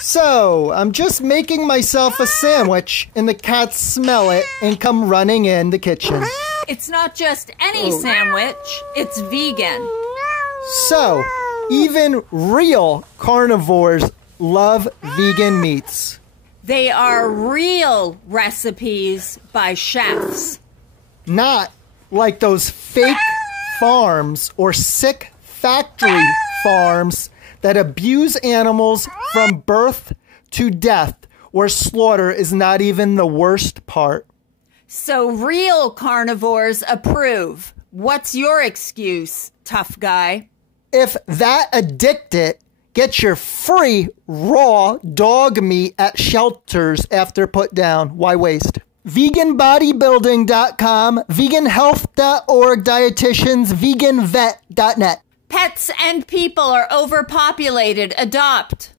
So, I'm just making myself a sandwich, and the cats smell it and come running in the kitchen. It's not just any sandwich, it's vegan. So, even real carnivores love vegan meats. They are real recipes by chefs. Not like those fake farms or sick factory farms that abuse animals from birth to death, where slaughter is not even the worst part. So real carnivores approve. What's your excuse, tough guy? If that addicted, get your free raw dog meat at shelters after put down. Why waste? Veganbodybuilding.com, veganhealth.org, dietitians, veganvet.net. Pets and people are overpopulated. Adopt.